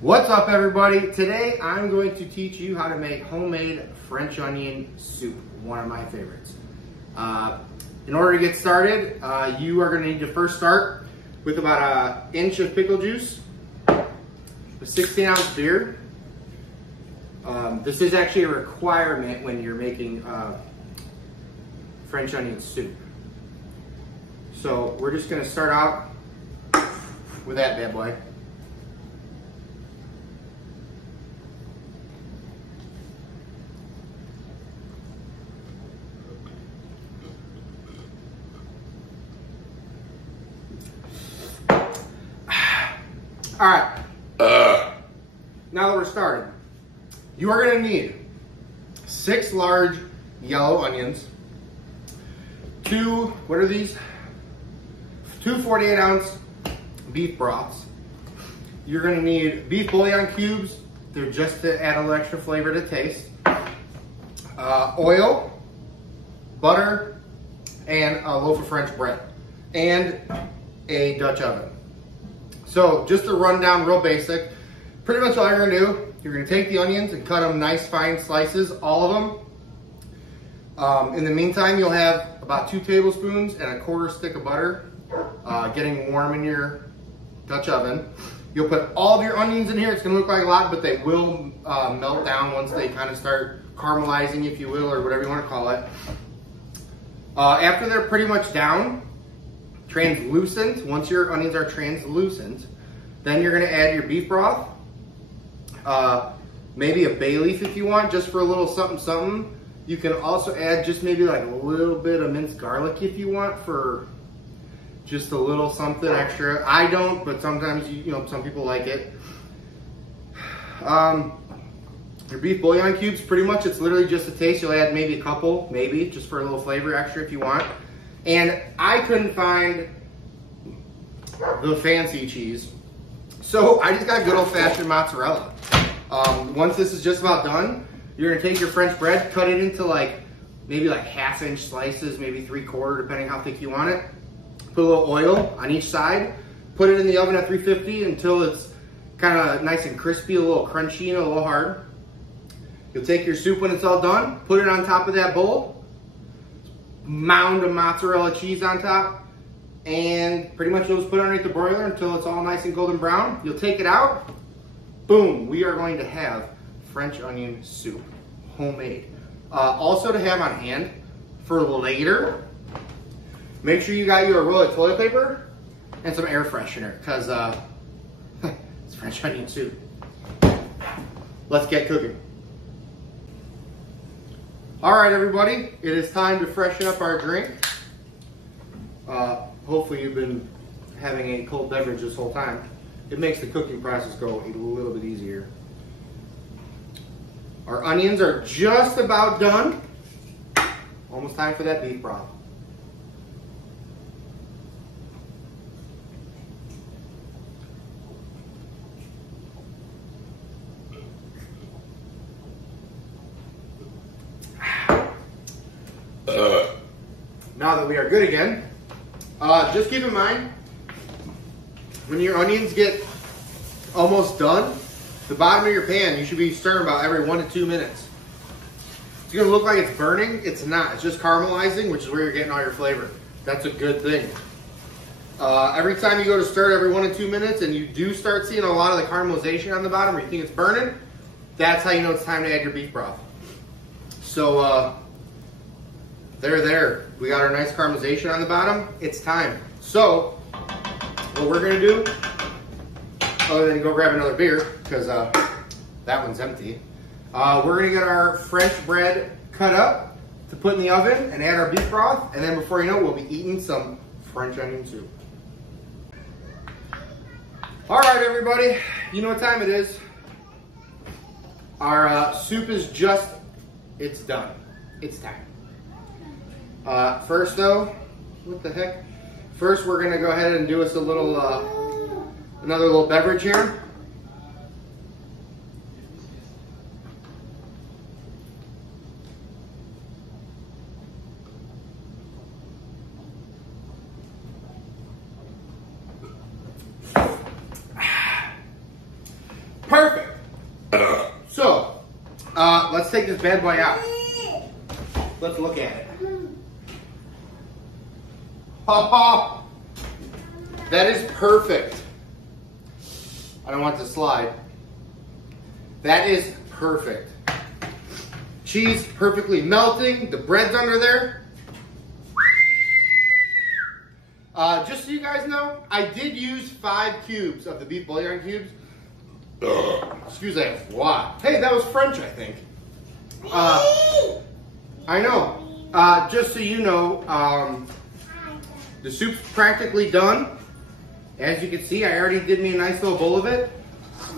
What's up, everybody? Today I'm going to teach you how to make homemade French onion soup, one of my favorites. In order to get started, you are going to need to first start with about an inch of pickle juice, a 16-ounce beer. This is actually a requirement when you're making French onion soup. So we're just going to start out with that bad boy. All right, now that we're started, you are gonna need 6 large yellow onions, 2 48-ounce beef broths. You're gonna need beef bouillon cubes. They're just to add a little extra flavor to taste. Oil, butter, and a loaf of French bread, and a Dutch oven. So just to run down real basic, pretty much all you're gonna do, you're gonna take the onions and cut them nice fine slices, all of them. In the meantime, you'll have about 2 tablespoons and a 1/4 stick of butter getting warm in your Dutch oven. You'll put all of your onions in here. It's gonna look like a lot, but they will melt down once they kind of start caramelizing, if you will, or whatever you wanna call it. After they're pretty much down, translucent, once your onions are translucent, then you're gonna add your beef broth, maybe a bay leaf if you want, just for a little something something. You can also add just maybe like a little bit of minced garlic if you want, for just a little something extra. I don't, but sometimes you know, some people like it. Your beef bouillon cubes, pretty much it's literally just a taste. You'll add maybe a couple, maybe just for a little flavor extra if you want. And I couldn't find the fancy cheese, so I just got good old-fashioned mozzarella. Once this is just about done, you're gonna take your French bread, cut it into maybe 1/2-inch slices, maybe 3/4, depending how thick you want it. Put a little oil on each side, put it in the oven at 350 until it's kind of nice and crispy, a little crunchy and a little hard. You'll take your soup when it's all done, put it on top of that bowl, mound of mozzarella cheese on top, and pretty much you'll just put it underneath the broiler until it's all nice and golden brown. You'll take it out, boom, we are going to have French onion soup, homemade. Also to have on hand for later, make sure you got your roll of toilet paper and some air freshener, because it's French onion soup. Let's get cooking. All right, everybody, it is time to freshen up our drink. Hopefully you've been having a cold beverage this whole time. It makes the cooking process go a little bit easier. Our onions are just about done. Almost time for that beef broth. Now that we are good again, just keep in mind, when your onions get almost done, the bottom of your pan, you should be stirring about every 1 to 2 minutes. It's gonna look like it's burning. It's not, it's just caramelizing, which is where you're getting all your flavor. That's a good thing. Every time you go to stir it every 1 to 2 minutes and you do start seeing a lot of the caramelization on the bottom, or you think it's burning, that's how you know it's time to add your beef broth. So, there. We got our nice caramelization on the bottom. It's time. So, what we're gonna do, other than go grab another beer, because that one's empty, we're gonna get our French bread cut up to put in the oven and add our beef broth, and then before you know it, we'll be eating some French onion soup. All right, everybody, you know what time it is. Our soup is it's done. It's time. First though, what the heck? First, we're gonna go ahead and do us a little, another little beverage here. let's take this bad boy out. Let's look at it. Oh, that is perfect. I don't want to slide. That is perfect. Cheese perfectly melting. The bread's under there. Just so you guys know, I did use 5 cubes of the beef bouillon cubes. Excuse me, wow. Hey, that was French, I think. I know. Just so you know, the soup's practically done. As you can see, I already did me a nice little bowl of it.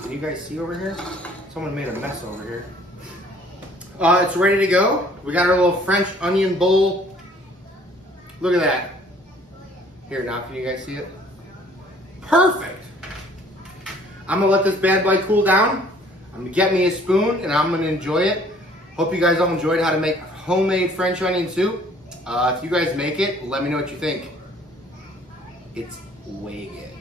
Can you guys see over here? Someone made a mess over here. It's ready to go. We got our little French onion bowl. Look at that. Here, now can you guys see it? Perfect. I'm gonna let this bad boy cool down. I'm gonna get me a spoon and I'm gonna enjoy it. Hope you guys all enjoyed how to make homemade French onion soup. If you guys make it, let me know what you think. It's way good.